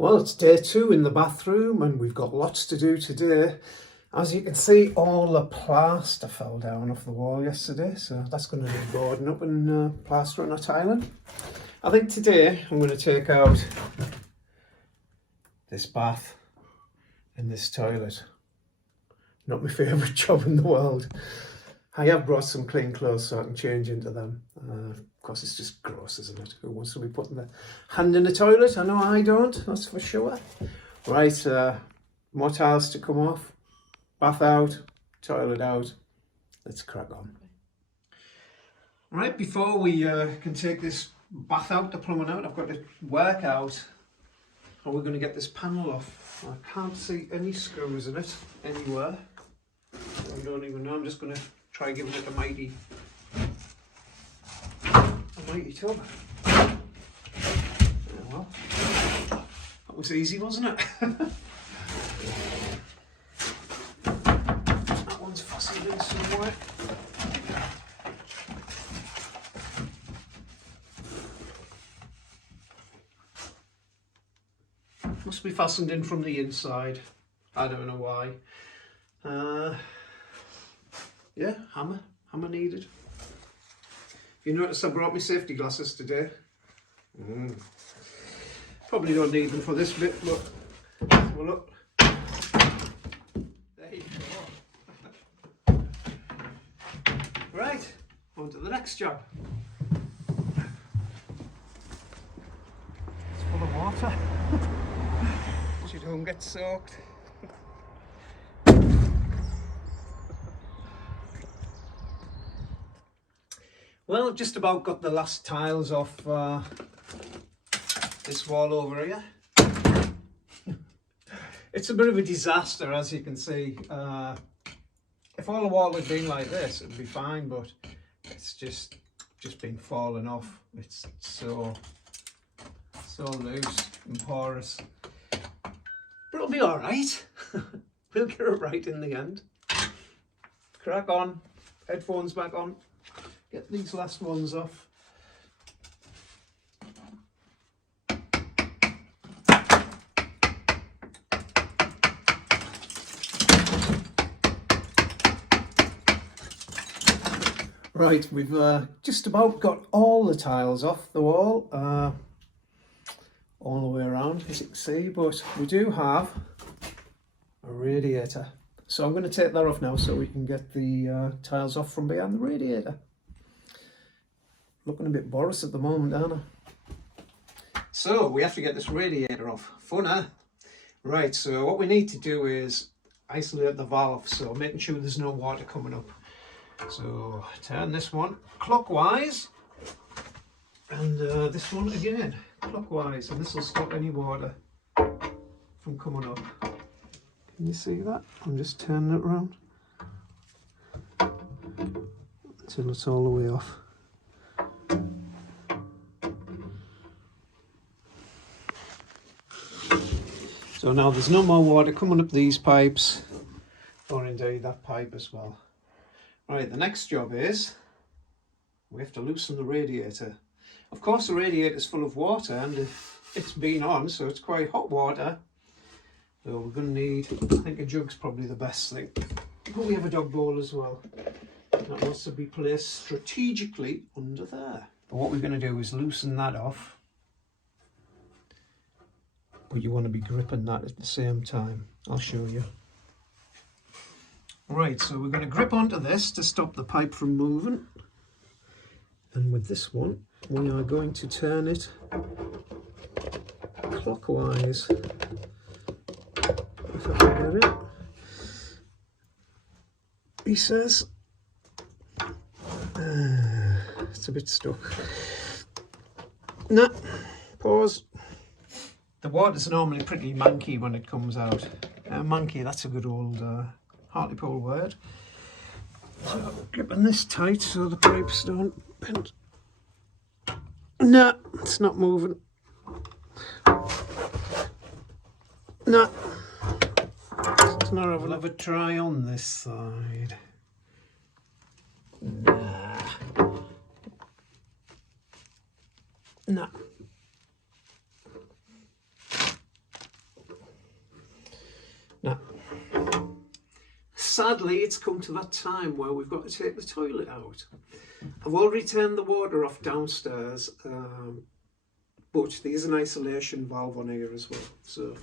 Well, it's day 2 in the bathroom and we've got lots to do today. As you can see, all the plaster fell down off the wall yesterday, so that's going to need boarding up and plastering or tiling. I think today I'm going to take out this bath and this toilet. Not my favourite job in the world. I have brought some clean clothes so I can change into them. Of course, it's just gross, isn't it? Who wants to be putting their hand in the toilet? I know I don't, that's for sure. Right, more tiles to come off. Bath out, toilet out. Let's crack on. Right, before we can take this bath out, the plumbing out, I've got to work out how we're going to get this panel off. I can't see any screws in it anywhere. I don't even know, I'm just going to try giving it a mighty tug. Oh, well, that was easy, wasn't it? That one's fastened in somewhere. Must be fastened in from the inside. I don't know why. Yeah, hammer needed. You notice I brought my safety glasses today. Probably don't need them for this bit, but well, look. There you go. Right, on to the next job. It's full of water. You don't get soaked. Well, I've just about got the last tiles off this wall over here. It's a bit of a disaster, as you can see. If all the wall had been like this, it'd be fine, but it's just been falling off. It's so loose and porous. But it'll be all right. We'll get it right in the end. Crack on, headphones back on. Get these last ones off. Right, we've just about got all the tiles off the wall, all the way around, as you can see, but we do have a radiator. So I'm going to take that off now so we can get the tiles off from behind the radiator. Looking a bit Boris at the moment, aren't I? So we have to get this radiator off. Fun, huh? Right, so what we need to do is isolate the valve, so making sure there's no water coming up. So turn this one clockwise and this one again clockwise, and this will stop any water from coming up. Can you see that? I'm just turning it around until it's all the way off. So now there's no more water coming up these pipes, or indeed that pipe as well. Right, the next job is we have to loosen the radiator. Of course the radiator is full of water and it's been on, so it's quite hot water. So we're going to need, I think a jug's probably the best thing. But we have a dog bowl as well. That wants to be placed strategically under there. But what we're going to do is loosen that off. But you want to be gripping that at the same time. I'll show you. Right, so we're going to grip onto this to stop the pipe from moving. And with this one, we are going to turn it clockwise. If I can get it. He says, it's a bit stuck. No, pause. The water's normally pretty manky when it comes out. Manky, that's a good old Hartlepool word. So gripping this tight so the pipes don't bend. No, it's not moving. No. It's not. We'll have a try on this side. Nah. No. Now, sadly, it's come to that time where we've got to take the toilet out. I've already turned the water off downstairs, but there's an isolation valve on here as well. So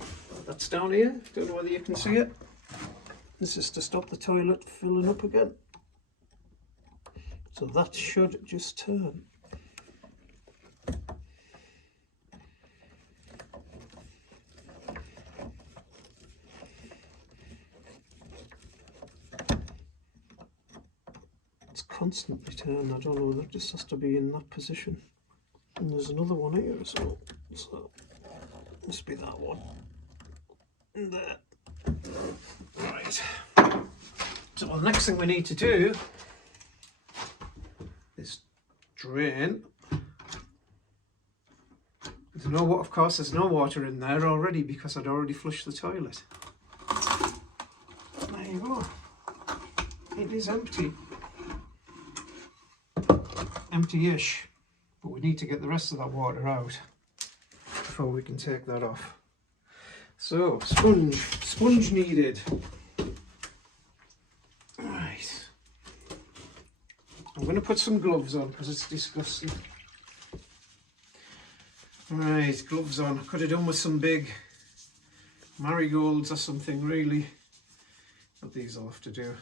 that's down here. Don't know whether you can see it. This is to stop the toilet filling up again. So that should just turn. It's constantly turning. I don't know whether it just has to be in that position. And there's another one here as well. So must be that one. And there. Right. So the next thing we need to do is drain. There's no water, of course, there's no water in there already because I'd already flushed the toilet. There you go. It is empty. Empty-ish. But we need to get the rest of that water out before we can take that off. So, sponge needed. Right. I'm going to put some gloves on because it's disgusting. Right, gloves on. I could have done with some big marigolds or something really, but these I'll have to do.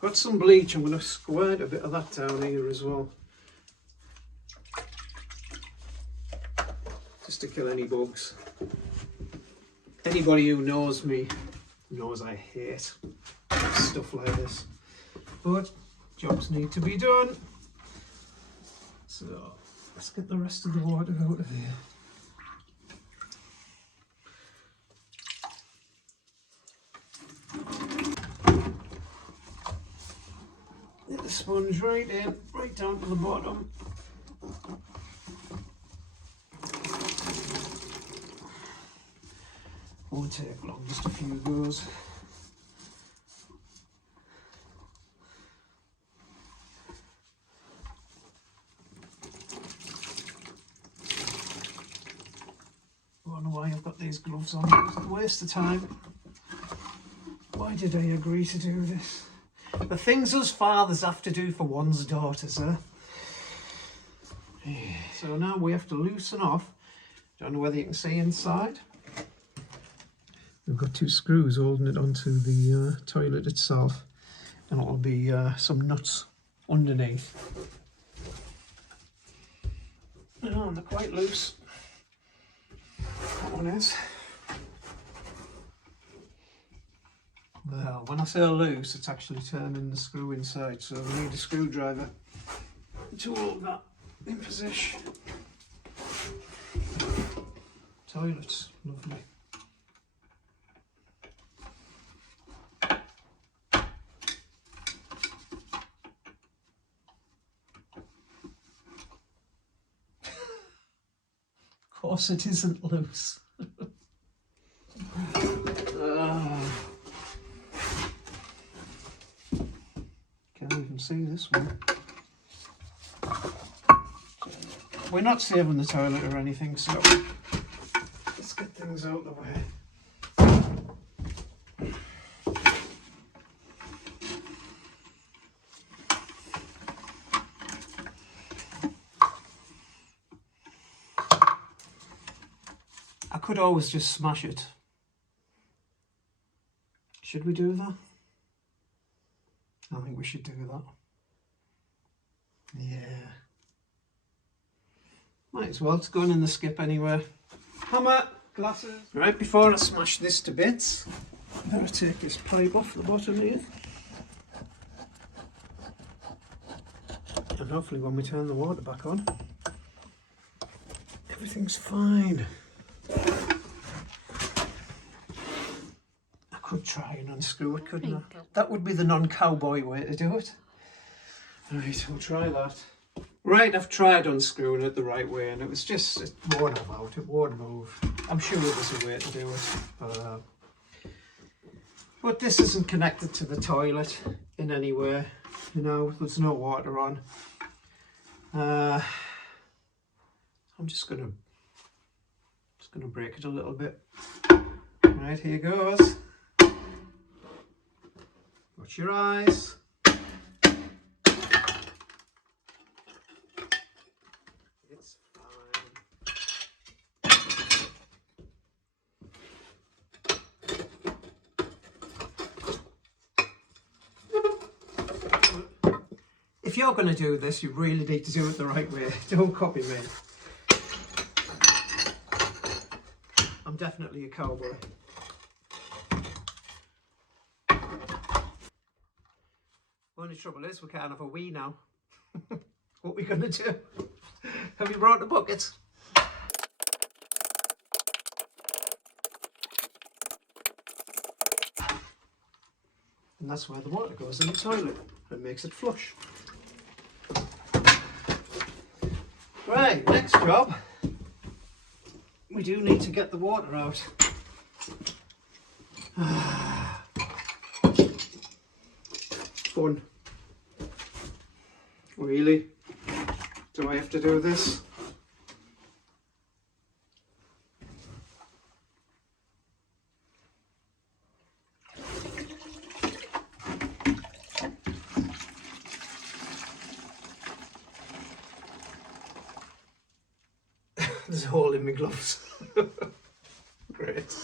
Got some bleach. I'm going to squirt a bit of that down here as well, just to kill any bugs. Anybody who knows me knows I hate stuff like this, but jobs need to be done. So let's get the rest of the water out of here. Get the sponge right in, right down to the bottom. Won't take long, just a few goes. I don't know why I've got these gloves on. It's a waste of time. Why did I agree to do this? The things us fathers have to do for one's daughters, eh? So now we have to loosen off. Don't know whether you can see inside. We've got two screws holding it onto the toilet itself, and it'll be some nuts underneath. Oh, and they're quite loose. That one is. Well, when I say loose, it's actually turning the screw inside, so we need a screwdriver to hold that in position. Toilets, lovely. Of course it isn't loose. Can't even see this one. We're not saving the toilet or anything, so let's get things out of the way. I could always just smash it. Should we do that? I think we should do that. Yeah. Might as well, it's going in the skip anyway. Hammer, glasses. Right, before I smash this to bits, I'm going to take this pipe off the bottom here. And hopefully when we turn the water back on, everything's fine. I could try and unscrew it, couldn't I? That would be the non-cowboy way to do it. Right, I'll try that. Right, I've tried unscrewing it the right way and it won't come out, it won't move. I'm sure there's a way to do it, but this isn't connected to the toilet in any way, you know, there's no water on. I'm just gonna going to break it a little bit. Right, here goes. Watch your eyes. It's fine. If you're going to do this, you really need to do it the right way. Don't copy me. I'm definitely a cowboy. Only trouble is we can't have a wee now. What are we going to do? Have you brought the bucket? And that's where the water goes in the toilet and makes it flush. Right, next job. We do need to get the water out. Fun. Really? Do I have to do this? There's a hole in my gloves. Great.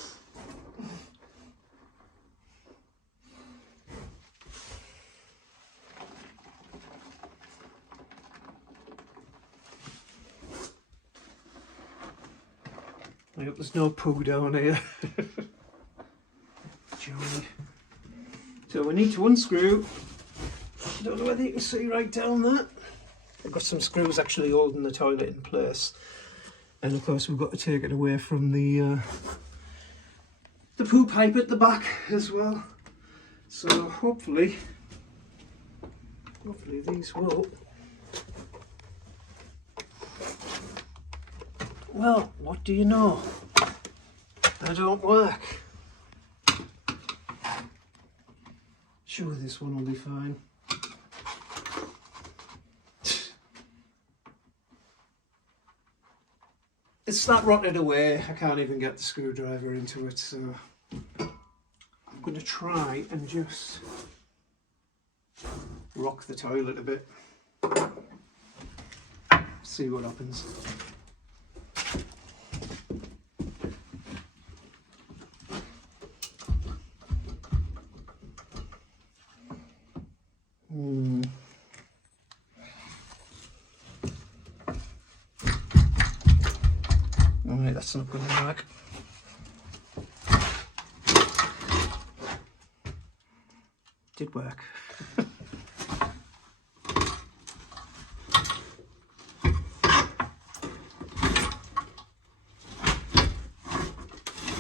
I hope there's no poo down here. Joy. So we need to unscrew. I don't know whether you can see right down there. I've got some screws actually holding the toilet in place. And of course we've got to take it away from the poo pipe at the back as well. So hopefully these will. Well, what do you know? They don't work. Sure, this one will be fine. It's not rotted away. I can't even get the screwdriver into it, so I'm going to try and just rock the toilet a bit. See what happens. Alright, that's not going to work. Did work.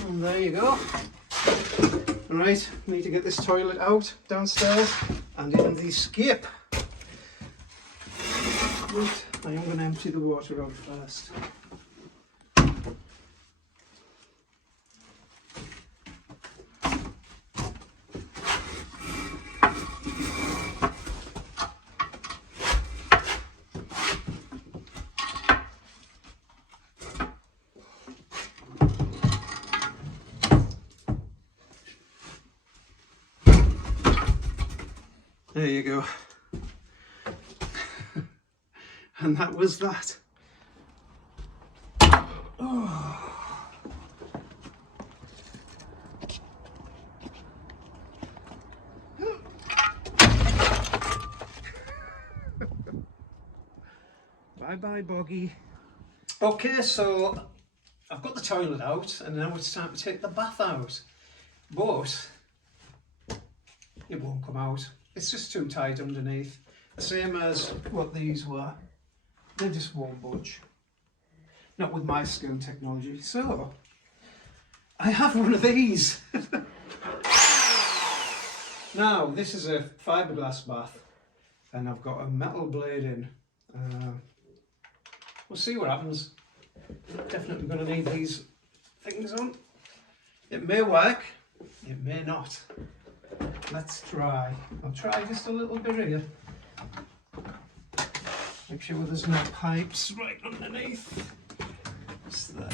And there you go. Alright, need to get this toilet out downstairs and in the skip. Right, I am going to empty the water out first. There you go. And that was that. Oh. Bye bye, Boggy. Okay, so I've got the toilet out and now it's time to take the bath out. But it won't come out. It's just too tight underneath. The same as what these were. They just won't budge. Not with my skill technology. So, I have one of these. Now, this is a fiberglass bath. And I've got a metal blade in. We'll see what happens. Definitely going to need these things on. It may work. It may not. Let's try. I'll try just a little bit here. Make sure there's no pipes right underneath. Just there.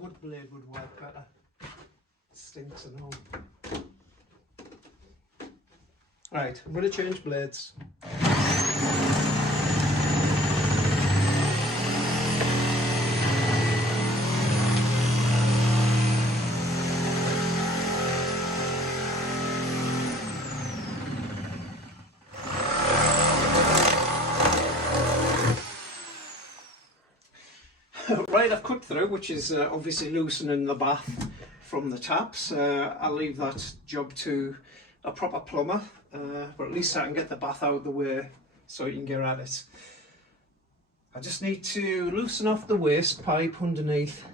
wood blade would work better. It stinks and all. Right, I'm going to change blades. Right, I've cut through, which is obviously loosening the bath from the taps. I'll leave that job to a proper plumber, but at least I can get the bath out of the way so you can get at it. I just need to loosen off the waste pipe underneath,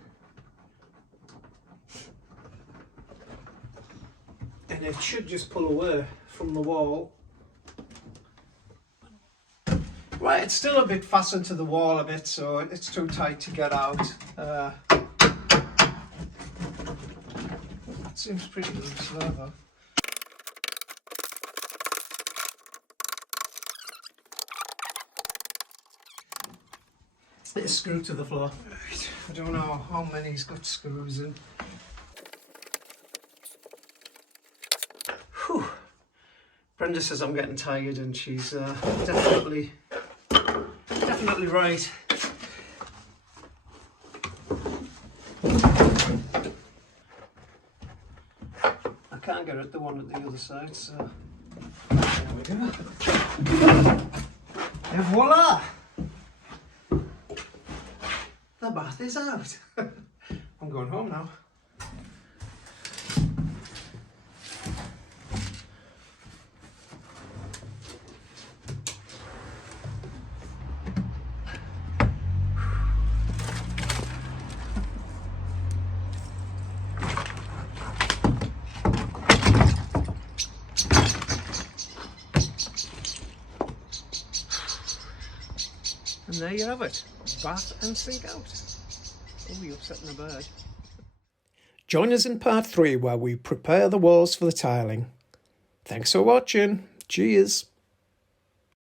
and it should just pull away from the wall. Right, it's still a bit fastened to the wall a bit, so it's too tight to get out. That seems pretty loose there though. It's screwed to the floor. Right, I don't know how many's got screws in. Whew. Brenda says I'm getting tired, and she's definitely right. I can't get at the one at the other side, so there we go. And voila! The bath is out. I'm going home now. And there you have it, bath and sink out. Oh, you're upsetting a bird. Join us in part 3 where we prepare the walls for the tiling. Thanks for watching. Cheers.